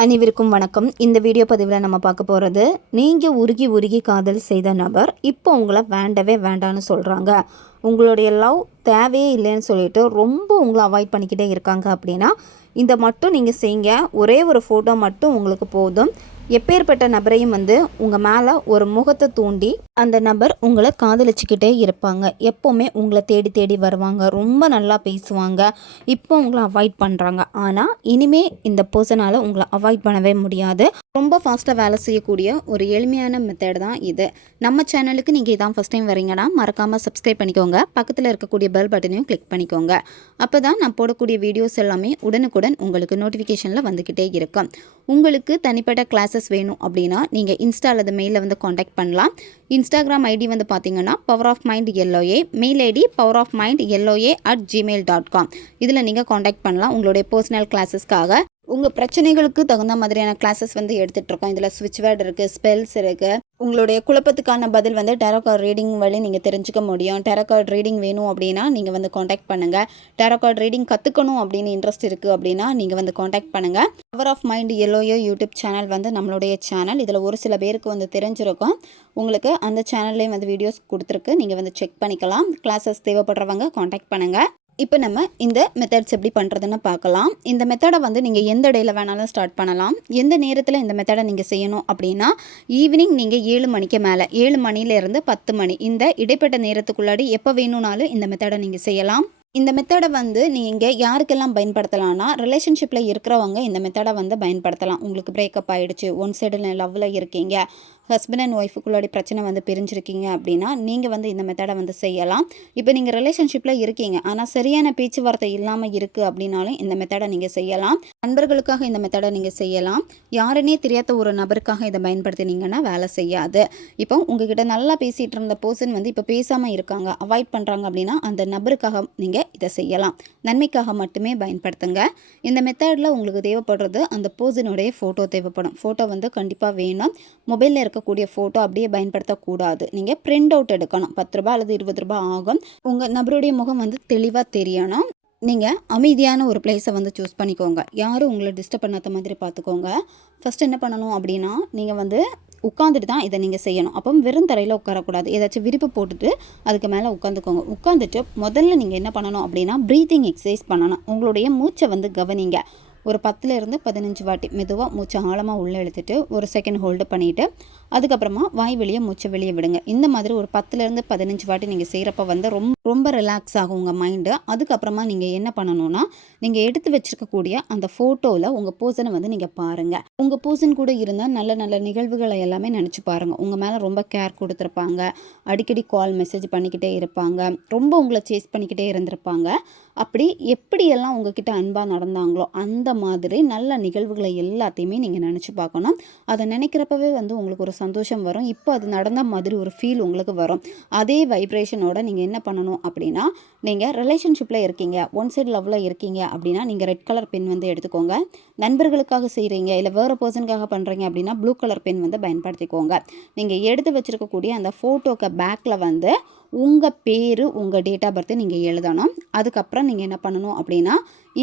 அனைவருக்கும் வணக்கம். இந்த வீடியோ பதிவில் நம்ம பார்க்க போகிறது நீங்கள் உருகி உருகி காதல் செய்த நபர் இப்போ உங்களை வேண்டவே வேண்டான்னு சொல்கிறாங்க உங்களுடைய லவ் தேவையே இல்லைன்னு சொல்லிட்டு ரொம்ப உங்களை அவாய்ட் பண்ணிக்கிட்டே இருக்காங்க அப்படின்னா இந்த மட்டும் நீங்கள் செய்யுங்க. ஒரே ஒரு ஃபோட்டோ மட்டும் உங்களுக்கு போதும். எப்பேற்பட்ட நபரையும் வந்து உங்கள் மேலே ஒரு முகத்தை தூண்டி அந்த நபர் உங்களை காதலிச்சுக்கிட்டே இருப்பாங்க. எப்போவுமே உங்களை தேடி தேடி வருவாங்க. ரொம்ப நல்லா பேசுவாங்க. இப்போ உங்களை அவாய்ட் பண்ணுறாங்க ஆனால் இனிமே இந்த பர்சனால் உங்களை அவாய்ட் பண்ணவே முடியாது. ரொம்ப ஃபாஸ்ட்டாக வேலை செய்யக்கூடிய ஒரு எளிமையான மெத்தட் தான் இது. நம்ம சேனலுக்கு நீங்கள் இதான் ஃபஸ்ட் டைம் வரீங்கன்னா மறக்காமல் சப்ஸ்கிரைப் பண்ணிக்கோங்க. பக்கத்தில் இருக்கக்கூடிய பெல் பட்டனையும் கிளிக் பண்ணிக்கோங்க. அப்போ தான் நான் போடக்கூடிய வீடியோஸ் எல்லாமே உடனுக்குடன் உங்களுக்கு நோட்டிஃபிகேஷனில் வந்துக்கிட்டே இருக்கும். உங்களுக்கு தனிப்பட்ட கிளாஸஸ் வேணும் அப்படின்னா நீங்கள் இன்ஸ்டா அல்லது மெயிலில் வந்து காண்டாக்ட் பண்ணலாம். இன்ஸ்டாகிராம் ஐடி வந்து பார்த்தீங்கன்னா power of mind LOA mail ID power of mind LOA at Gmail dot com இதில் நீங்கள் காண்டாக்ட் பண்ணலாம் உங்களுடைய பர்சனல் கிளாஸஸ்க்காக உங்கள் பிரச்சனைகளுக்கு தகுந்த மாதிரியான கிளாஸஸ் வந்து எடுத்துகிட்டு இருக்கோம் இதில் ஸ்விட்ச் வேர்டு இருக்குது ஸ்பெல்ஸ் இருக்குது உங்களுடைய குழப்பத்துக்கான பதில் வந்து டெரோகார்டு ரீடிங் வழி நீங்கள் தெரிஞ்சுக்க முடியும். டெரோகார்டு ரீடிங் வேணும் அப்படின்னா நீங்கள் வந்து காண்டாக்ட் பண்ணுங்கள் டெரோகார்டு ரீடிங் கற்றுக்கணும் அப்படின்னு இன்ட்ரெஸ்ட் இருக்குது அப்படின்னா நீங்கள் வந்து காண்டாக்ட் பண்ணுங்கள் power of mind LOA YouTube channel வந்து நம்மளுடைய சேனல் இதில் ஒரு சில பேருக்கு வந்து தெரிஞ்சிருக்கும். உங்களுக்கு அந்த சேனல்லையும் வந்து வீடியோஸ் கொடுத்துருக்கு. நீங்கள் வந்து செக் பண்ணிக்கலாம். கிளாஸஸ் தேவைப்படுறவங்க காண்டாக்ட் பண்ணுங்கள் இப்போ நம்ம இந்த மெத்தட்ஸ் எப்படி பண்ணுறதுன்னு பார்க்கலாம். இந்த மெத்தடை வந்து நீங்கள் எந்த இடையில வேணாலும் ஸ்டார்ட் பண்ணலாம். எந்த நேரத்தில் இந்த மெத்தடை நீங்கள் செய்யணும் அப்படின்னா ஈவினிங் நீங்கள் ஏழு மணிக்கு மேலே ஏழு மணிலேருந்து பத்து மணி இந்த இடைப்பட்ட நேரத்துக்குள்ளாடி எப்போ வேணும்னாலும் இந்த மெத்தடை நீங்கள் செய்யலாம். இந்த மெத்தடை வந்து நீங்கள் யாருக்கெல்லாம் பயன்படுத்தலாம்னா ரிலேஷன்ஷிப்பில் இருக்கிறவங்க இந்த மெத்தடை வந்து பயன்படுத்தலாம். உங்களுக்கு பிரேக்கப் ஆகிடுச்சு ஒன் சைடில் லவ்வில் இருக்கீங்க ஹஸ்பண்ட் அண்ட் ஒய்ஃபுக்குள்ளோடைய பிரச்சனை வந்து பிரிஞ்சிருக்கீங்க அப்படின்னா நீங்கள் வந்து இந்த மெத்தடை வந்து செய்யலாம். இப்போ நீங்கள் ரிலேஷன்ஷிப்பில் இருக்கீங்க. ஆனால் சரியான பேச்சுவார்த்தை இல்லாமல் இருக்குது அப்படின்னாலும் இந்த மெத்தடை நீங்கள் செய்யலாம். நண்பர்களுக்காக இந்த மெத்தடை நீங்கள் செய்யலாம். யாருன்னே தெரியாத ஒரு நபருக்காக இதை பயன்படுத்தினீங்கன்னா வேலை செய்யாது. இப்போ உங்ககிட்ட நல்லா பேசிகிட்டு இருந்த பர்சன் வந்து இப்போ பேசாமல் இருக்காங்க அவாய்ட் பண்ணுறாங்க அப்படின்னா அந்த நபருக்காக நீங்கள் இதை செய்யலாம். நன்மைக்காக மட்டுமே பயன்படுத்துங்க. இந்த மெத்தடில் உங்களுக்கு தேவைப்படுறது அந்த பர்சனுடைய ஃபோட்டோ தேவைப்படும். ஃபோட்டோ வந்து கண்டிப்பாக வேணும். மொபைலில் இருக்க இருக்கக்கூடிய ஃபோட்டோ அப்படியே பயன்படுத்தக்கூடாது. நீங்கள் பிரிண்ட் அவுட் எடுக்கணும். பத்து ரூபாய் அல்லது இருபது ரூபாய் ஆகும். உங்கள் நபருடைய முகம் வந்து தெளிவாக தெரியணும். நீங்கள் அமைதியான ஒரு பிளேஸை வந்து சூஸ் பண்ணிக்கோங்க. யாரும் உங்களை டிஸ்டர்ப் பண்ணாத மாதிரி பார்த்துக்கோங்க. ஃபஸ்ட் என்ன பண்ணணும் அப்படின்னா நீங்கள் வந்து உட்காந்துட்டு தான் இதை நீங்கள் செய்யணும். அப்போ வெறும் தரையில் உட்காரக்கூடாது. ஏதாச்சும் விரிப்பு போட்டுட்டு அதுக்கு மேலே உட்காந்துக்கோங்க உட்காந்துட்டு முதல்ல நீங்கள் என்ன பண்ணணும் அப்படின்னா ப்ரீத்திங் எக்ஸசைஸ் பண்ணணும். உங்களுடைய மூச்சை வந்து கவனிங்க. ஒரு பத்துலேருந்து பதினஞ்சு வாட்டி மெதுவாக மூச்சை ஆழமாக உள்ளே இழுத்துட்டு ஒரு செகண்ட் ஹோல்டு பண்ணிவிட்டு அதுக்கப்புறமா வாய் வெளியே மூச்சை வெளியே விடுங்க. இந்த மாதிரி ஒரு பத்துலேருந்து பதினஞ்சு வாட்டி நீங்கள் செய்கிறப்ப வந்து ரொம்ப ரொம்ப ரிலாக்ஸ் ஆகும் உங்கள் மைண்டு அதுக்கப்புறமா நீங்கள் என்ன பண்ணணும்னா நீங்கள் எடுத்து வச்சுருக்கக்கூடிய அந்த ஃபோட்டோவில் உங்கள் பர்சனை வந்து நீங்கள் பாருங்கள் உங்கள் பர்சன் கூட இருந்தால் நல்ல நல்ல நிகழ்வுகளை எல்லாமே நினச்சி பாருங்கள் உங்கள் மேலே ரொம்ப கேர் கொடுத்துருப்பாங்க. அடிக்கடி கால் மெசேஜ் பண்ணிக்கிட்டே இருப்பாங்க. ரொம்ப உங்களை சேஸ் பண்ணிக்கிட்டே இருந்திருப்பாங்க. அப்படி எப்படியெல்லாம் உங்ககிட்ட அன்பாக நடந்தாங்களோ அந்த மாதிரி நல்ல நிகழ்வுகளை எல்லாத்தையுமே நீங்கள் நினச்சி பார்க்கணும். அதை நினைக்கிறப்பவே வந்து உங்களுக்கு ஒரு சந்தோஷம் வரும். இப்போ அது நடந்த மாதிரி ஒரு ஃபீல் உங்களுக்கு வரும். அதே வைப்ரேஷனோட நீங்கள் என்ன பண்ணணும் அப்படின்னா நீங்கள் ரிலேஷன்ஷிப்பில் இருக்கீங்க. ஒன் சைடு லவ்வில் இருக்கீங்க அப்படின்னா நீங்கள் ரெட் கலர் பென் வந்து எடுத்துக்கோங்க. நண்பர்களுக்காக செய்கிறீங்க இல்லை வேறு பர்சனுக்காக பண்ணுறீங்க அப்படின்னா ப்ளூ கலர் பென் வந்து பயன்படுத்திக்கோங்க. நீங்கள் எடுத்து வச்சுருக்கக்கூடிய அந்த ஃபோட்டோக்கு பேக்கில் வந்து உங்கள் பேர் உங்கள் டேட் ஆஃப் பர்த்து நீங்கள் எழுதணும். அதுக்கப்புறம் நீங்கள் என்ன பண்ணணும் அப்படின்னா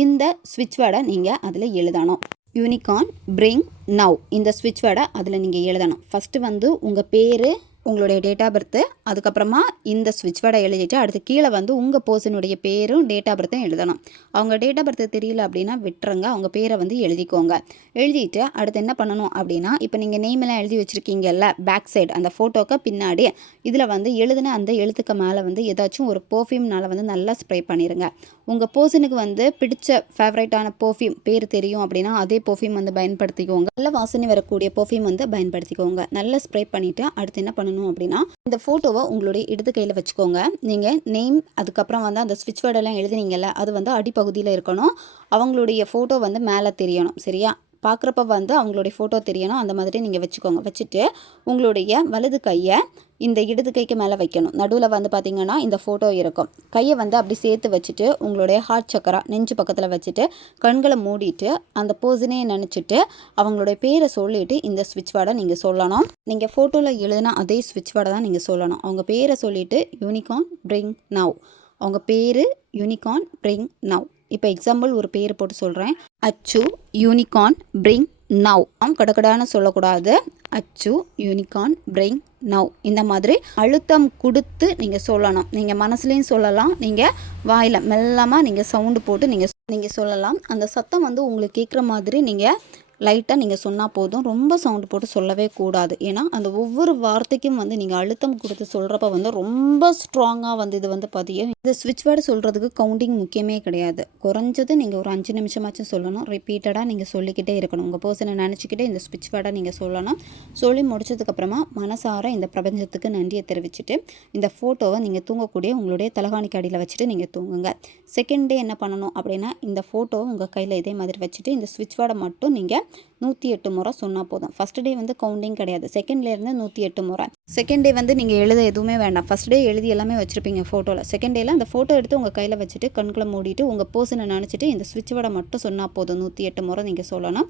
இந்த ஸ்விட்ச் வேர்டை நீங்கள் அதில் எழுதணும். யூனிகான் பிரிங் நவ் இந்த ஸ்விட்ச் வேர்டை அதில் நீங்கள் எழுதணும். ஃபஸ்ட்டு வந்து உங்கள் பேர் உங்களுடைய டேட் ஆஃப் பர்த்து அதுக்கப்புறமா இந்த ஸ்விட்ச் வேர்டை எழுதிட்டு அடுத்து கீழே வந்து உங்கள் பர்சனுடைய பேரும் டேட் ஆஃப் பர்த்தும் எழுதணும். அவங்க டேட் ஆஃப் பர்த் தெரியல அப்படின்னா விட்டுருங்க. அவங்க பேரை வந்து எழுதிக்கோங்க. எழுதிட்டு அடுத்து என்ன பண்ணணும் அப்படின்னா இப்போ நீங்கள் நேம் எல்லாம் எழுதி வச்சுருக்கீங்கல்ல பேக் சைடு அந்த ஃபோட்டோக்கு பின்னாடி இதில் வந்து எழுதின அந்த எழுத்துக்கு மேலே வந்து ஏதாச்சும் ஒரு பர்ஃப்யூம்னால் வந்து நல்லா ஸ்ப்ரே பண்ணிடுங்க உங்கள் பர்சனுக்கு வந்து பிடிச்ச ஃபேவரட்டான பர்ஃப்யூம் பேர் தெரியும் அப்படின்னா அதே பர்ஃப்யூம் வந்து பயன்படுத்திக்கோங்க. நல்ல வாசனை வரக்கூடிய பர்ஃப்யூம் வந்து பயன்படுத்திக்கோங்க. நல்லா ஸ்ப்ரே பண்ணிவிட்டு அடுத்து என்ன பண்ணணும் அப்படின்னா இந்த ஃபோட்டோவை உங்களுடைய இடது கையில் வச்சுக்கோங்க. நீங்கள் நேம் அதுக்கப்புறம் வந்து அந்த ஸ்விட்ச் வேர்டெல்லாம் எழுதுனீங்கல்ல அது வந்து அடிப்பகுதியில் இருக்கணும். அவங்களுடைய ஃபோட்டோ வந்து மேலே தெரியணும் சரியா? பார்க்குறப்ப வந்து அவங்களுடைய ஃபோட்டோ தெரியணும். அந்த மாதிரி நீங்கள் வச்சுக்கோங்க. வச்சுட்டு உங்களுடைய வலது கையை இந்த இடது கைக்கு மேலே வைக்கணும். நடுவில் வந்து பார்த்திங்கன்னா இந்த ஃபோட்டோ இருக்கும். கையை வந்து அப்படி சேர்த்து வச்சுட்டு உங்களுடைய ஹார்ட் சக்கரா நெஞ்சு பக்கத்தில் வச்சுட்டு கண்களை மூடிட்டு அந்த பர்சனே நினச்சிட்டு அவங்களுடைய பேரை சொல்லிவிட்டு இந்த ஸ்விட்ச் வேர்டை நீங்கள் சொல்லணும். நீங்கள் ஃபோட்டோவில் எழுதினா அதே ஸ்விட்ச் வேர்டை தான் நீங்கள் சொல்லணும். அவங்க பேரை சொல்லிவிட்டு யூனிகான் பிரிங் நவ் அவங்க பேர் யூனிகான் பிரிங் நவ் இப்போ எக்ஸாம்பிள் ஒரு பேர் போட்டு சொல்கிறேன் அச்சு யூனிகான் பிரிங் நவ் கடக்கடான சொல்லக்கூடாது. அச்சு யூனிகார்ன் பிரிங் நவ் இந்த மாதிரி அழுத்தம் கொடுத்து நீங்கள் சொல்லணும். நீங்கள் மனசுலேயும் சொல்லலாம். நீங்கள் வாயில் மெல்லமாக நீங்கள் சவுண்டு போட்டு நீங்கள் நீங்கள் சொல்லலாம். அந்த சத்தம் வந்து உங்களுக்கு கேட்குற மாதிரி நீங்கள் லைட்டாக நீங்கள் சொன்னால் போதும். ரொம்ப சவுண்டு போட்டு சொல்லவே கூடாது. ஏன்னா அந்த ஒவ்வொரு வார்த்தைக்கும் வந்து நீங்கள் அழுத்தம் கொடுத்து சொல்கிறப்ப வந்து ரொம்ப ஸ்ட்ராங்காக வந்து இது வந்து பதியும். இந்த ஸ்விட்ச் வேர்டு சொல்கிறதுக்கு கவுண்டிங் முக்கியமே கிடையாது. குறைஞ்சது நீங்கள் ஒரு அஞ்சு நிமிஷமாச்சும் சொல்லணும். ரிப்பீட்டடாக நீங்கள் சொல்லிக்கிட்டே இருக்கணும். உங்கள் பர்சனை நினச்சிக்கிட்டே இந்த ஸ்விட்ச் வேர்டை நீங்கள் சொல்லணும். சொல்லி முடிச்சதுக்கப்புறமா மனசார இந்த பிரபஞ்சத்துக்கு நன்றியை தெரிவிச்சுட்டு இந்த ஃபோட்டோவை நீங்கள் தூங்கக்கூடிய உங்களுடைய தலகாணிக்கு அடியில் வச்சுட்டு நீங்கள் தூங்குங்க. செகண்ட் டே என்ன பண்ணணும் அப்படின்னா இந்த ஃபோட்டோவை உங்கள் கையில் இதே மாதிரி வச்சுட்டு இந்த ஸ்விட்ச் வேர்டை மட்டும் நீங்கள் நூற்றி எட்டு முறை சொன்னால் போதும். ஃபஸ்ட் டே வந்து கவுண்டிங் கிடையாது. செகண்ட்லேருந்து நூற்றி எட்டு முறை. செகண்ட் டே வந்து நீங்கள் எழுத எதுவுமே வேண்டாம். ஃபஸ்ட் டே எழுதி எல்லாமே வச்சுருப்பீங்க ஃபோட்டோவில் செகண்ட் டேல அந்த ஃபோட்டோ எடுத்து உங்கள் கையில் வச்சுட்டு கண்களை மூடிட்டு உங்கள் பர்சனை நினச்சிட்டு இந்த ஸ்விட்ச் வடை மட்டும் சொன்னால் போதும். நூற்றி எட்டு முறை நீங்கள் சொல்லணும்.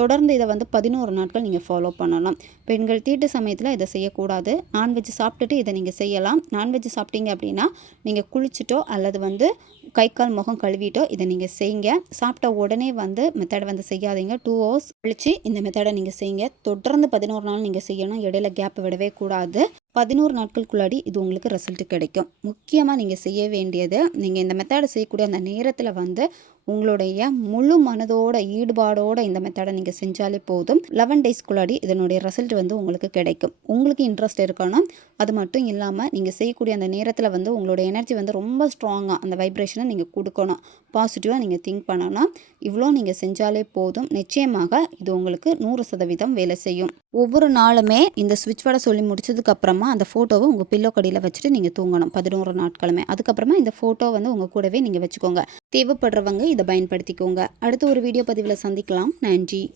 தொடர்ந்து இதை வந்து பதினோரு நாட்கள் நீங்கள் ஃபாலோ பண்ணலாம் பெண்கள் தீட்டு சமயத்தில் இதை செய்யக்கூடாது. நான்வெஜ் சாப்பிட்டுட்டு இதை நீங்கள் செய்யலாம். நான்வெஜ் சாப்பிட்டீங்க அப்படின்னா நீங்கள் குளிச்சுட்டோ அல்லது வந்து கை கால் முகம் கழுவிட்டோ இதை நீங்கள் செய்யுங்க. சாப்பிட்ட உடனே வந்து மெத்தடை வந்து செய்யாதீங்க. டூ ஹவர்ஸ் கழிச்சு இந்த மெத்தடை நீங்கள் செய்யுங்க. தொடர்ந்து பதினோரு நாள் நீங்கள் செய்யணும். இடையில கேப் விடவே கூடாது. பதினோரு நாட்களுக்குள்ளாடி இது உங்களுக்கு ரிசல்ட் கிடைக்கும். முக்கியமாக நீங்கள் செய்ய வேண்டியது நீங்கள் இந்த மெத்தடை செய்யக்கூடிய அந்த நேரத்தில் வந்து உங்களுடைய முழு மனதோட ஈடுபாடோட இந்த மெத்தடை நீங்கள் செஞ்சாலே போதும். லெவன் டேஸ்க்குள்ளாடி இதனுடைய ரிசல்ட் வந்து உங்களுக்கு கிடைக்கும். உங்களுக்கு இன்ட்ரெஸ்ட் இருக்கணும். அது மட்டும் இல்லாமல் நீங்கள் செய்யக்கூடிய அந்த நேரத்தில் வந்து உங்களோட எனர்ஜி வந்து ரொம்ப ஸ்ட்ராங்காக அந்த வைப்ரேஷனை நீங்கள் கொடுக்கணும். பாசிட்டிவாக நீங்கள் திங்க் பண்ணணும். இவ்வளோ நீங்கள் செஞ்சாலே போதும். நிச்சயமாக இது உங்களுக்கு நூறு சதவீதம் வேலை செய்யும். ஒவ்வொரு நாளுமே இந்த சுவிட்ச் வடை சொல்லி முடிச்சதுக்கப்புறமா அப்புறமா அந்த ஃபோட்டோவை உங்கள் பில்லோ கடியில் வச்சுட்டு நீங்கள் தூங்கணும். பதினோரு நாட்களுமே. அதுக்கப்புறமா இந்த ஃபோட்டோ வந்து உங்கள் கூடவே நீங்கள் வச்சுக்கோங்க. தேவைப்படுறவங்க இதை பயன்படுத்திக்கோங்க. அடுத்த ஒரு வீடியோ பதிவில் சந்திக்கலாம். நன்றி.